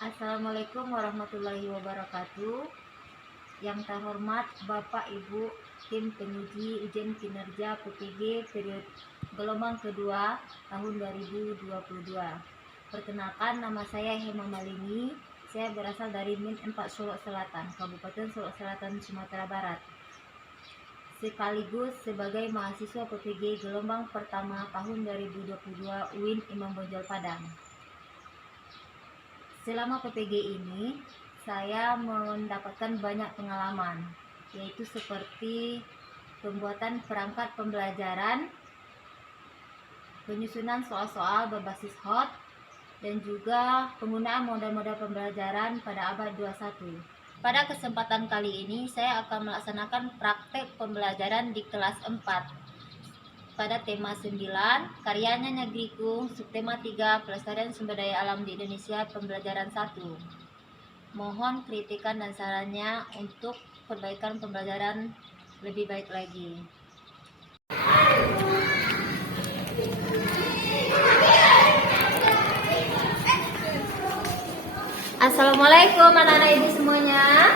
Assalamualaikum warahmatullahi wabarakatuh. Yang terhormat Bapak Ibu Tim Penguji Ujian Kinerja PPG periode gelombang kedua tahun 2022. Perkenalkan, nama saya Hema Malini. Saya berasal dari Min 4 Solok Selatan, Kabupaten Solok Selatan, Sumatera Barat. Sekaligus sebagai mahasiswa PPG gelombang pertama tahun 2022 UIN Imam Bonjol Padang. Selama PPG ini, saya mendapatkan banyak pengalaman, yaitu seperti pembuatan perangkat pembelajaran, penyusunan soal-soal berbasis hot, dan juga penggunaan model-model pembelajaran pada abad 21. Pada kesempatan kali ini, saya akan melaksanakan praktek pembelajaran di kelas 4 pada tema 9, karyanya Negriku, subtema 3, pelestarian sumber daya alam di Indonesia, pembelajaran 1. Mohon kritikan dan sarannya untuk perbaikan pembelajaran lebih baik lagi. Assalamualaikum anak-anak ibu semuanya.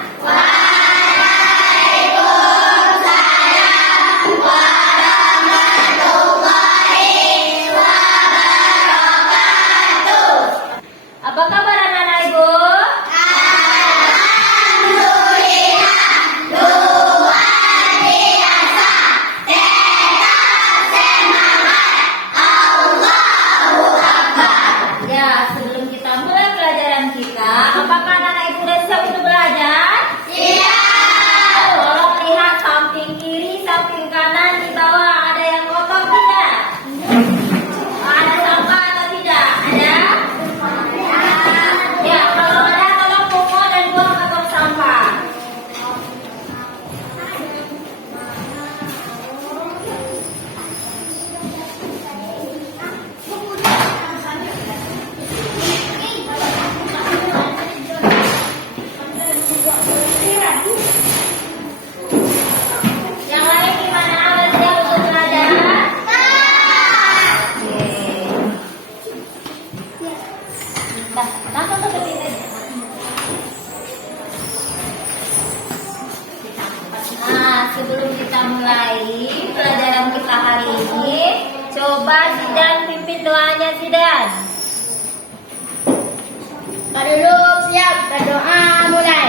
Apa kabar anak-anak ibu? Ya, sebelum kita mulai pelajaran kita, apakah anak-anak ibu sudah siap untuk belajar? Siap. Tolong lihat samping kiri, samping kanan, di bawah ada yang kotor tidak? Ada sampah atau tidak? Ada? Ya, kalau ada tolong pungut dan buang ke tong sampah. Yang lain gimana? Udah siap untuk belajar? Oke. Langsung ke sini. Nah, sebelum kita mulai pelajaran kita hari ini, coba Zidan pimpin doanya Zidan. Kita duduk, siap, berdoa, mulai.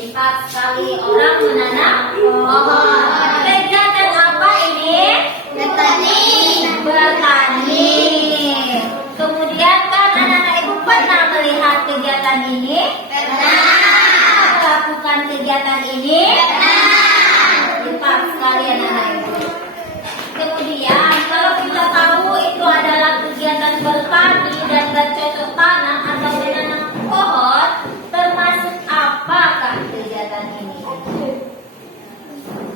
Pintar sekali orang menanam pohon. Kegiatan apa ini? Bertani. Bertani. Kemudian kan anak-anak ibu pernah melihat kegiatan ini? Pernah. Melakukan kegiatan ini? Pernah. Pintar sekali anak-anak ibu. Kemudian kalau kita tahu itu adalah kegiatan bertani dan bercocok tanam atau menanam pohon, termasuk apakah kegiatan ini?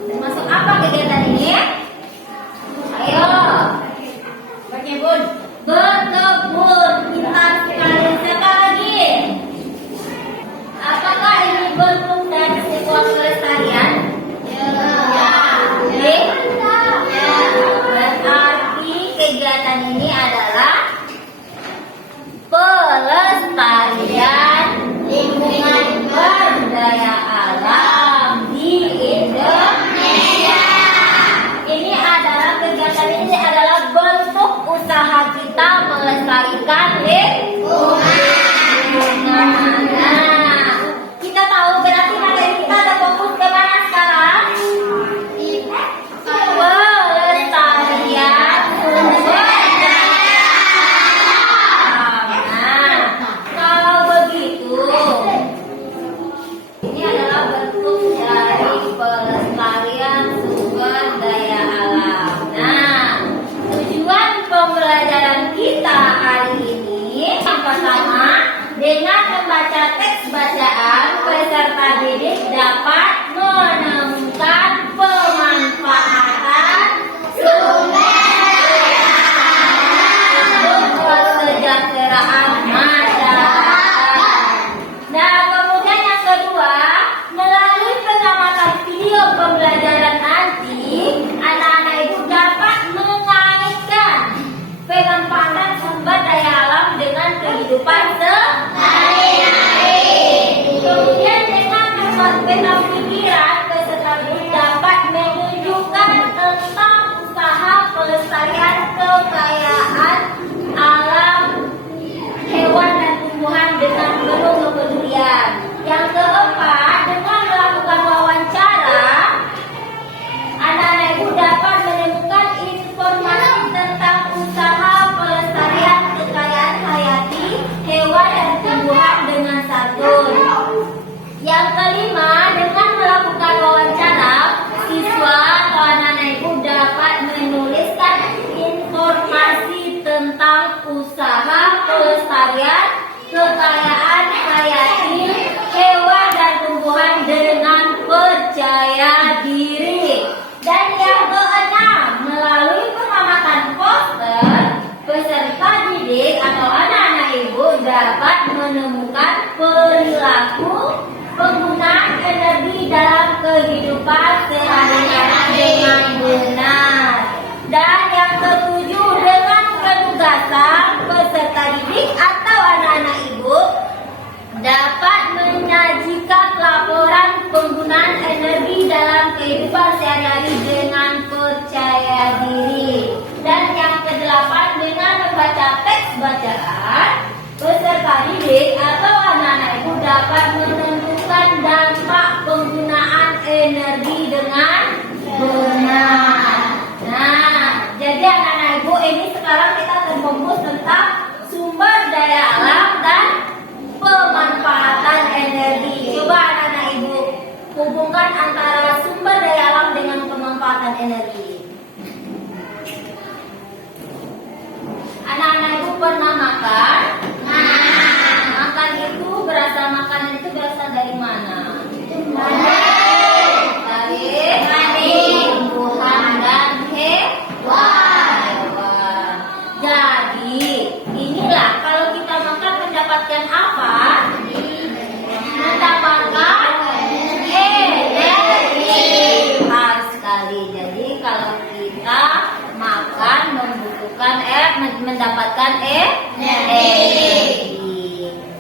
Termasuk apa kegiatan ini? Ayo, berkebun. Berkebun. Pintar sekali. Siapa lagi? Apakah ini bentuk dari sebuah pelestarian? Ya. Berarti kegiatan ini adalah pelestarian lingkungan berdaya alam di Indonesia. Ini adalah kegiatan ini adalah bentuk usaha kita melestarikan lingkungan. Nah, kita tahu berarti materi kita ada fokus ke mana sekarang? Pelestarian sumber daya alam. Nah, kalau begitu, ini adalah bentuk dari pelestarian sumber daya alam. Nah, tujuan pembelajaran kita hari ini yang pertama, dengan membaca teks bacaan, peserta didik dapat menemukan pemanfaatan sumber daya alam untuk kesejahteraan masyarakat. Nah, kemudian yang kedua, melalui pengamatan video pembelajaran nanti, anak-anak ibu dapat mengaitkan pemanfaatan sumber daya alam dengan kehidupan sehari-hari. Kemudian dengan membuat peta pikiran, peserta didik dapat menunjukkan tentang usaha pelestarian kekayaan alam, hewan dan tumbuhan dengan penuh kepedulian. Yang keempat, dengan melakukan wawancara, anak-anak ibu dapat menemukan informasi tentang usaha pelestarian kekayaan hayati, hewan dan tumbuhan dengan santun. Yang kelima, dengan melakukan wawancara, siswa atau anak-anak ibu dapat menuliskan informasi tentang usaha pelestarian kekayaan hayati, hewan dan tumbuhan dengan percaya diri. Dan yang keenam, melalui pengamatan poster, peserta didik atau anak-anak ibu dapat menemukan perilaku penggunaan energi dalam kehidupan sehari-hari dengan benar. Dan yang ketujuh, dengan penugasan, peserta didik atau anak-anak ibu dapat menyajikan laporan penggunaan energi dalam kehidupan sehari-hari dengan percaya diri. Dan yang kedelapan, dengan membaca teks bacaan, peserta didik atau anak-anak ibu dapat menentukan dampak penggunaan energi dengan benar. Nah, jadi anak-anak ibu, ini sekarang kita terfokus tentang sumber daya alam dan pemanfaatan energi. Coba anak-anak ibu hubungkan antara sumber daya alam dengan pemanfaatan energi. Anak-anak ibu pernah makan? Makan itu berasal, makanan itu berasal dari mana? Dari tumbuhan dan hewan. Jadi inilah, kalau kita makan mendapatkan apa? Mendapatkan energi. Harus sekali. Jadi kalau kita makan membutuhkan mendapatkan energi.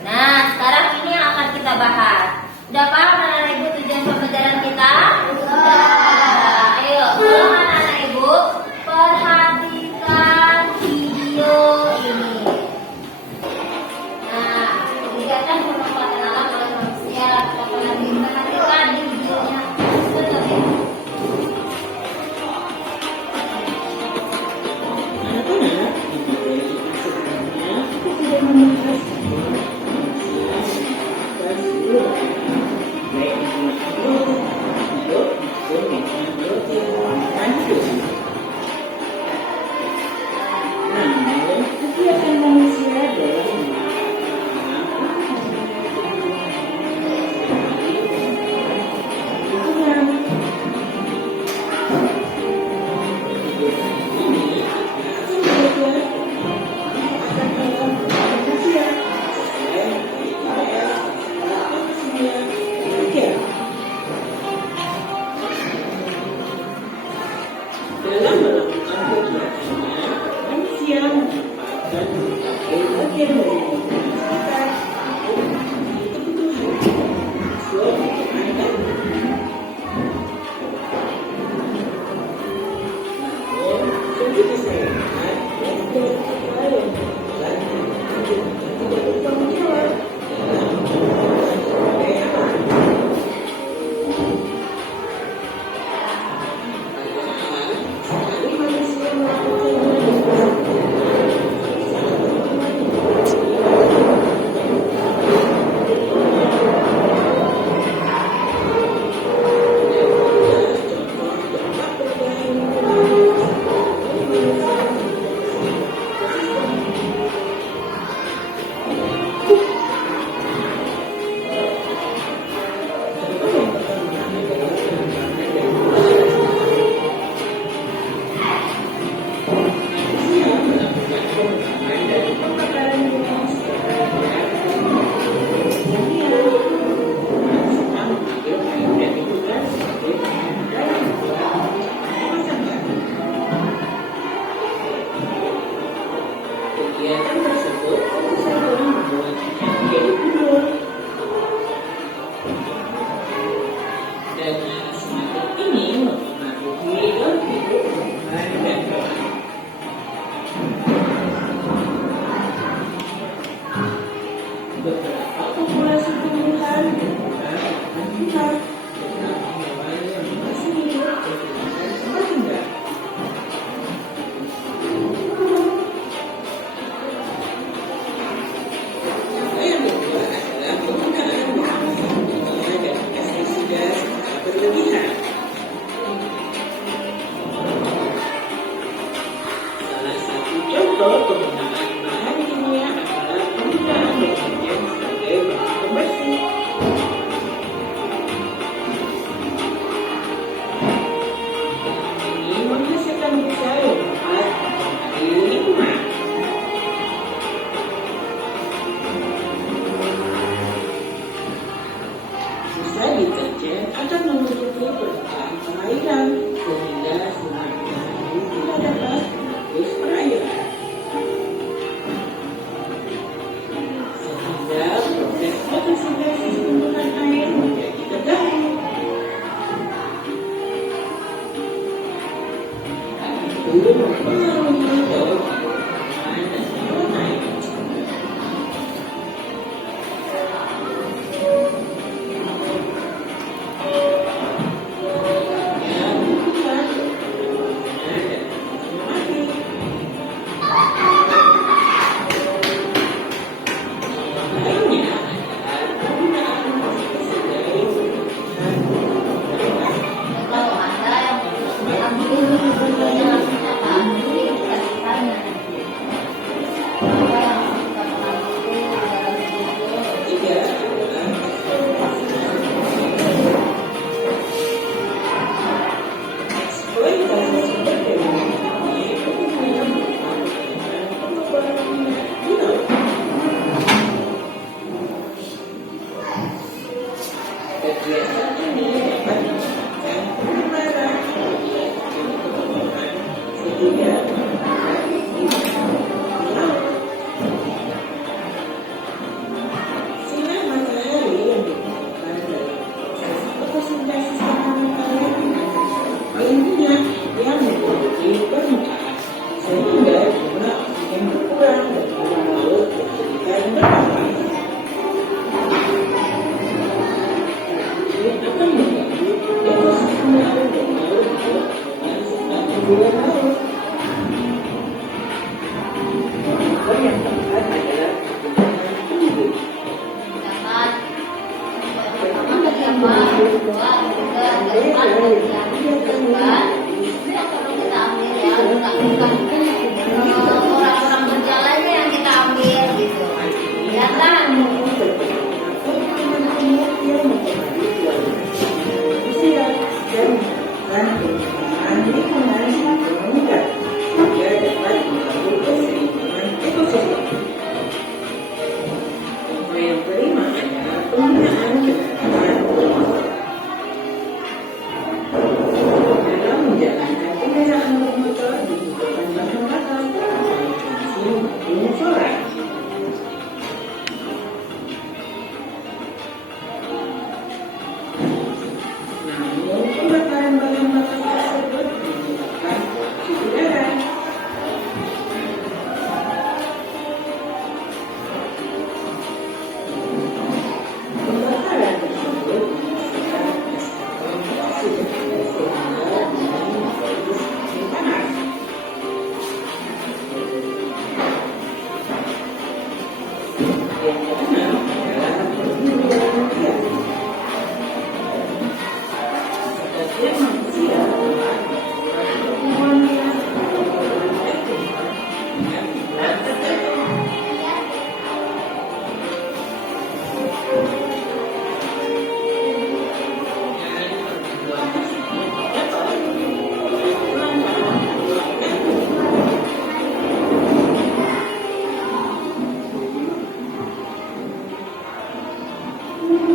Nah, sekarang ini yang akan kita bahas. Udah paham anak-anak ibu tujuan pembelajaran kita? Sudah. Ayo, tolong anak-anak ibu perhatikan video ini. Nah, kegiatan pemanfaatan alam oleh manusia dapat diperhatikan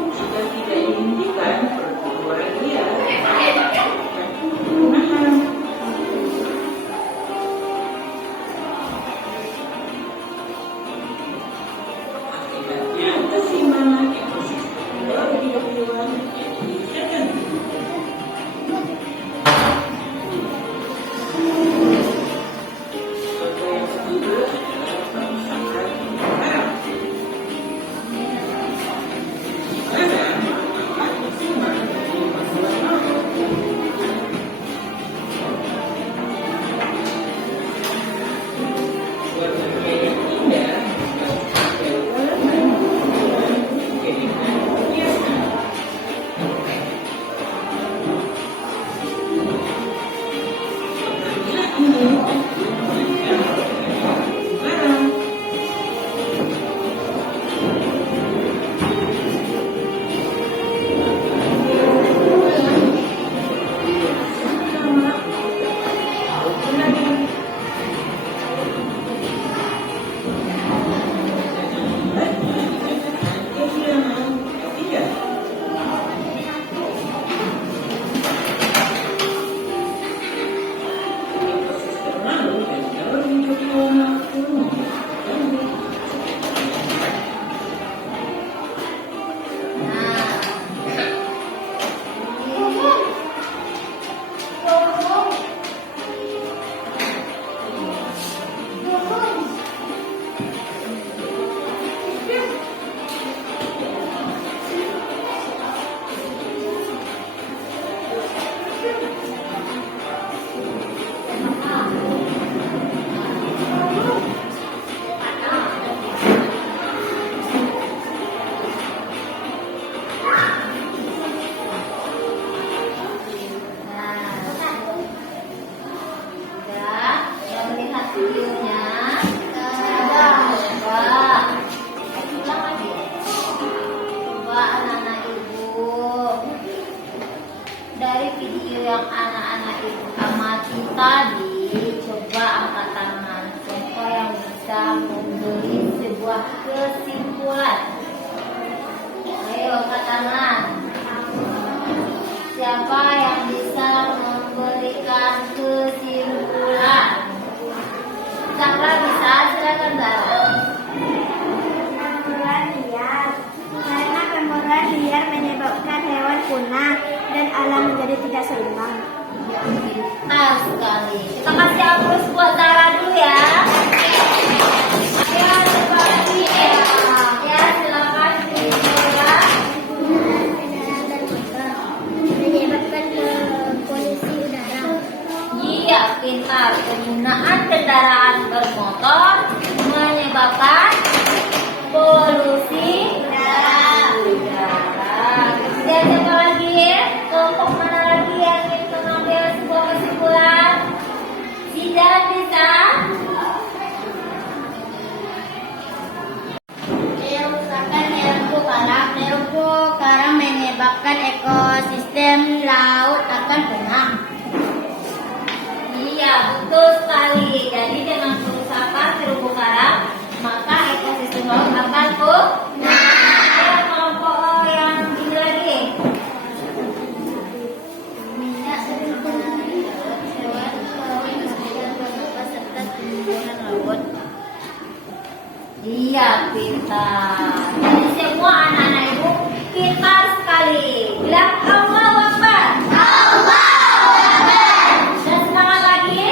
Jika tidak dihentikan, pertumbuhan dia akan punah. Akibatnya keseimbangan ekosistem biodiversitas terganggu. Contoh yang kedua adalah perusahaan garam. Dari video yang anak-anak ibu amati tadi, coba angkat tangan siapa yang bisa memberi sebuah kesimpulan. Ayo angkat tangan. Siapa yang bisa memberikan kesimpulan? Zahra bisa, silakan Zahra. Pemburuan liar, karena pemburuan liar menyebabkan hewan punah dan alam menjadi tidak seimbang. Nah sekali. Kita kasih aplaus buat Zahra dulu ya. Ya seperti ya. Ya silakan ya. Menyebabkan polusi udara. Iya pintar. Penggunaan kendaraan bermotor menyebabkan polusi udara. Kemudian siapa lagi? Kelompok mana lagi yang ingin mengambil sebuah kesimpulan? Zidan bisa? Kerusakan terumbu karang. Terumbu karang menyebabkan ekosistem laut akan punah. Iya betul sekali. Jadi dengan kerusakan terumbu karang maka ekosistem laut akan punah. Ada kelompok yang ini lagi. Minyak terpengaruh hewan laut serta tumbuhan laut. Iya pintar. Jadi semua anak-anak ibu pintar sekali. Bilang Allahu Akbar. Allahu Akbar. Dan semangat lagi.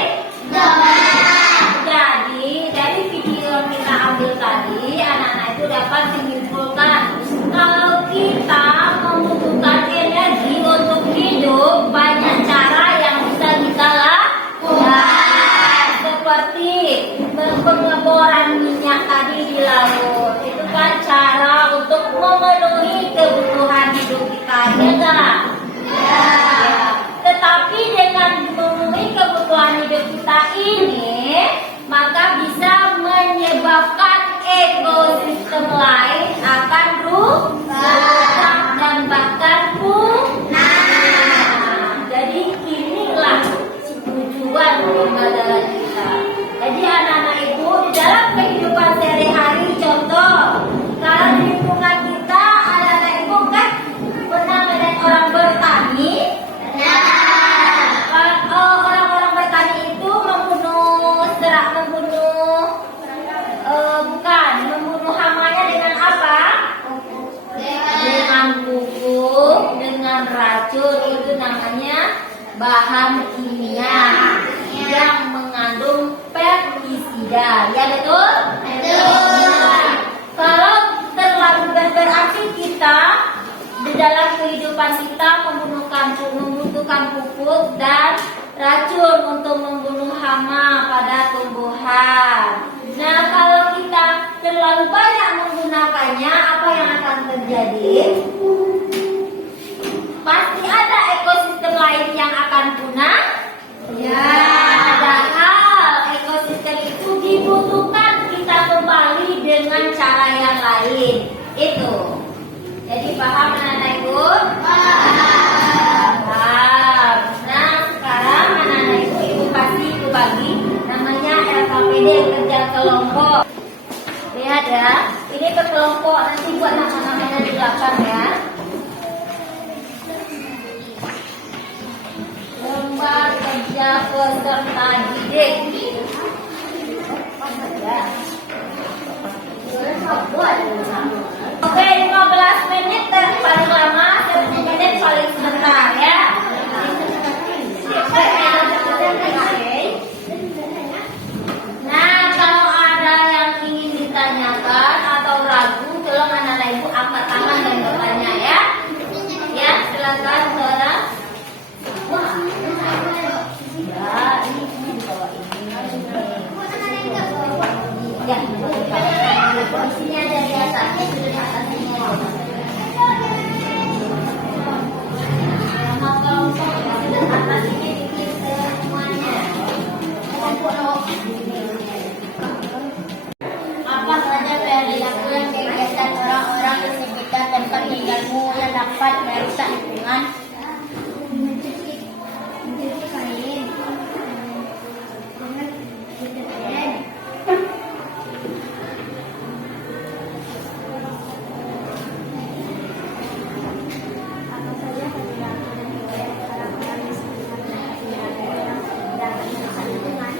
Jadi dari video yang kita ambil tadi anak-anak itu dapat menyimpulkan kalau kita membutuhkan energi untuk hidup banyak cara yang bisa kita lakukan seperti pengeboran minyak tadi di laut itu kan cara untuk memenuhi kebutuhan hidup kita, ya enggak? Ya. Tetapi dengan memenuhi kebutuhan hidup kita ini, maka bisa menyebabkan ekosistem lain akan rusak dan bahkan punah. Jadi inilah tujuan pembelajaran kita. Jadi anak-anak ibu di dalam kehidupan sehari-hari, contoh kalau di lingkungan kita anak-anak ibu kan pernah melihat orang bertani. Orang-orang bertani itu membunuh membunuh hamanya dengan apa? Dengan pupuk, dengan racun. Itu namanya bahan kimia yang mengandung pestisida. Ya betul? Betul. Kalau terlalu berarti kita di dalam kehidupan kita membutuhkan pupuk dan racun untuk membunuh hama pada tumbuhan. Nah, kalau kita terlalu banyak menggunakannya, apa yang akan terjadi? Pasti ada ekosistem lain yang akan punah. Ya, padahal ekosistem itu dibutuhkan kita kembali dengan cara yang lain. Itu. Jadi paham anak-anak ibu? Paham. Nah, sekarang anak-anak ibu pasti ibu bagi namanya LKPD, kerja kelompok. Lihat ya, ini per kelompok, nanti buat nama-namanya di belakang ya. Lembar kerja peserta didik. Oke, 15 menit paling lama, 10 menit paling sebentar ya. Nah, kalau ada yang ingin ditanyakan atau ragu, tolong anak-anak ibu angkat tangan dan bertanya ya. Ya, silakan saudara. Ya, ini bawa ini. Ya, isinya ada di atasnya, sudah di atasnya. Nama kelompok sudah atas ini bikin semuanya. Apa saja yang dilakukan kegiatan orang-orang di sekitar tempat tinggalmu yang dapat merusak lingkungan? Mencuci kain dengan deterjen. Apa saja perilaku dan riwayat orang-orang di sekitar tempat tinggalmu yang dapat merusak lingkungan?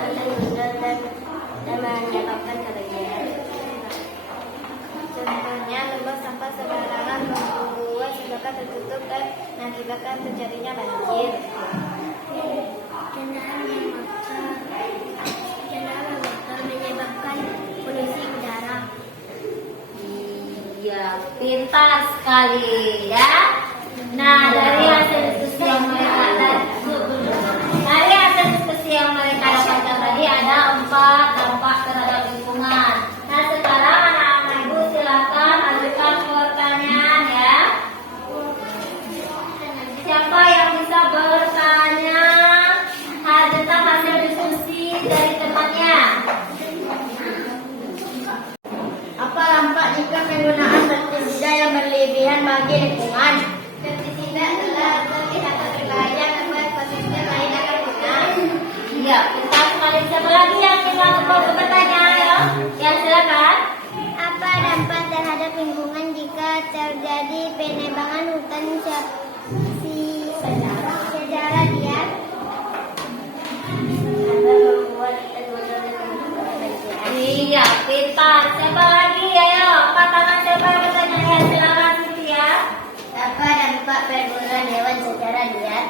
akan meninggal dan menyebabkan kerugian. Contohnya, lubang sampah sembarangan membuat selokan tertutup dan mengakibatkan terjadinya banjir. Kendaraan bermotor menyebabkan polusi udara. Iya, pintar sekali ya. Nah, dari hasil diskusi yang mereka dapatkan tadi ada 4 dampak terhadap lingkungan. Nah, sekarang anak-anak ibu silakan ajukan pertanyaan ya. Siapa yang bisa bertanya tentang hasil diskusi dari tempatnya? Apa dampak jika penggunaan pestisida yang berlebihan bagi lingkungan? Pestisida adalah zat atau berbahaya membuat ekosistem lain akan punah. Iya, kita sekali siapa lagi yang ingin bertanya ya? Ya, silakan. Apa dampak terhadap lingkungan jika terjadi penebangan hutan secara liar? Iya, pintar. Siapa lagi? Ayo, angkat tangan siapa yang bertanya? Ya, silakan Siti ya. Apa dampak perburuan hewan secara liar?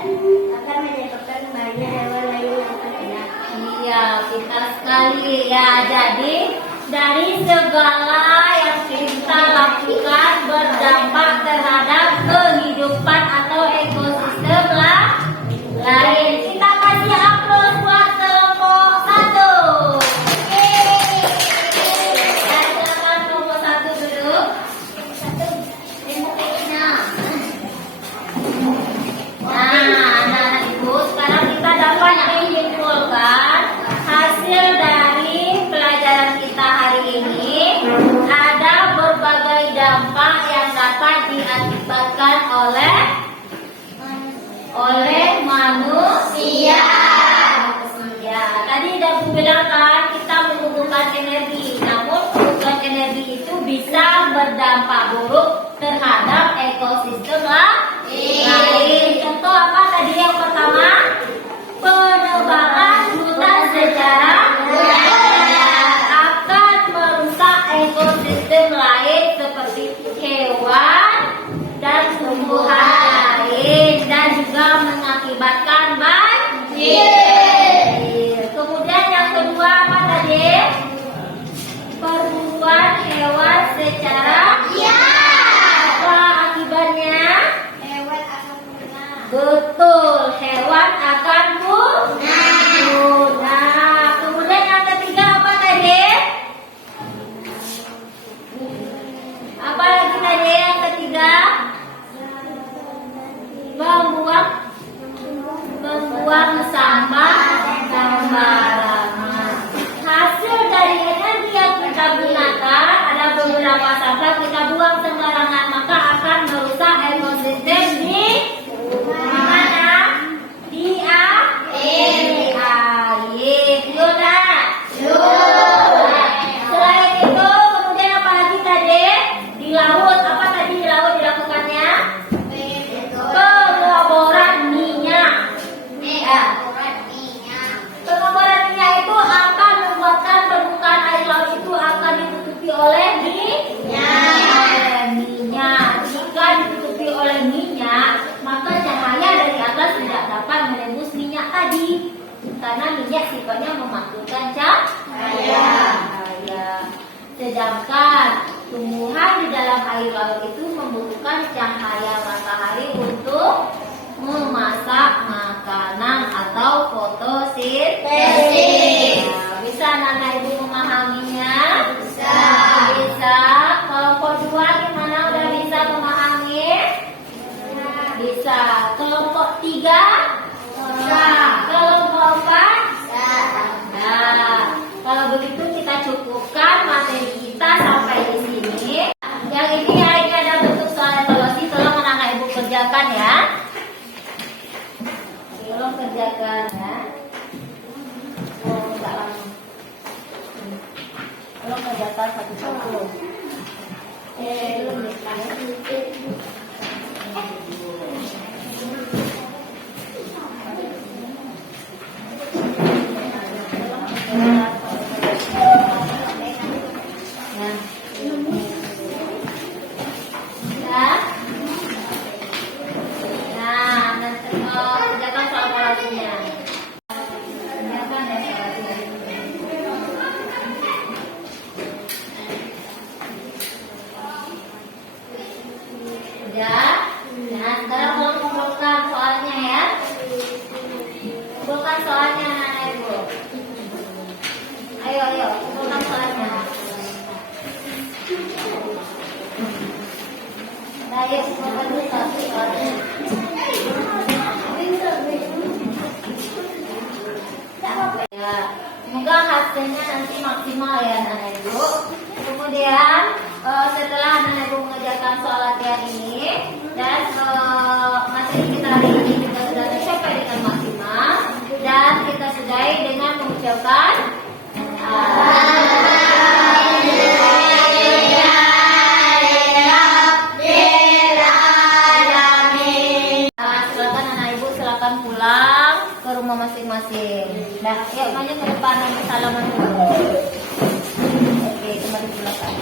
Akan menyebabkan banyak hewan lain yang terkena. Iya, pintar sekali ya. Jadi dari segala yang kita lakukan berdampak terhadap kehidupan atau ekosistem lain. Kita kasih aplaus buat kelompok 1. Dan silakan kelompok 1 duduk. Nah, anak-anak ibu, sekarang kita dapat menyimpulkan hasil dari pelajaran kita hari ini. Ada berbagai dampak yang dapat diakibatkan oleh manusia. Ya, tadi sudah bilang kan kita membutuhkan energi. Namun kebutuhan energi itu bisa berdampak buruk terhadap ekosistem lain. Contoh apa tadi yang pertama? Penebangan hutan secara akan merusak ekosistem lain seperti hewan dan tumbuhan lain dan juga mengakibatkan banjir. Kemudian yang kedua apa tadi? Perburuan hewan secara apa akibatnya? Hewan akan punah. Betul, hewan akan punah. Kemudian yang ketiga apa tadi? Apa lagi tadi yang ketiga? Membuang sampah sembarangan. Hasil dari energi yang kita gunakan ada beberapa sampah kita buang sembarangan, maka akan merusak ekosistem di mana? Di air. Yuna. Selain itu, kemudian apa lagi tadi? Di laut, apa tadi di laut dilakukannya? Pengeboran minyak. Pengeboran minyak itu akan membuatkan permukaan air laut itu akan ditutupi oleh minyak. Jika ditutupi oleh minyak, maka cahaya dari atas tidak dapat menembus minyak tadi, karena minyak sifatnya memantulkan cahaya. Sedangkan tumbuhan di dalam air laut itu membutuhkan cahaya matahari untuk memasak makanan atau fotosintesis. Bisa anak ibu memahaminya? Bisa. Kelompok 2 gimana, udah bisa memahami? Bisa. Kelompok 3? Kelompok 4? Nah, kalau begitu kita cukupkan materi kita sampai di sini. Yang ini hari ini ada bentuk soal evaluasi, tolong anak ibu kerjakan ya. Tolong kerjakan ya. Oh, enggak lama. Tolong kerjakan satu-satu. Belum deh. soalnya anak ibu. Ayo, kumpulkan soalnya. Nah, ayo kumpulkan dulu satu soalnya. Ya, semoga hasilnya nanti maksimal ya anak ibu. Kemudian setelah anak ibu mengerjakan soal latihan ini dan materi kita hari ini juga sudah tercapai dengan maksimal dan kita sudahi dengan mengucapkan silakan anak ibu silakan pulang ke rumah masing-masing. Nah, yuk maju ke depan nanti salaman dulu. Oke, kembali silakan.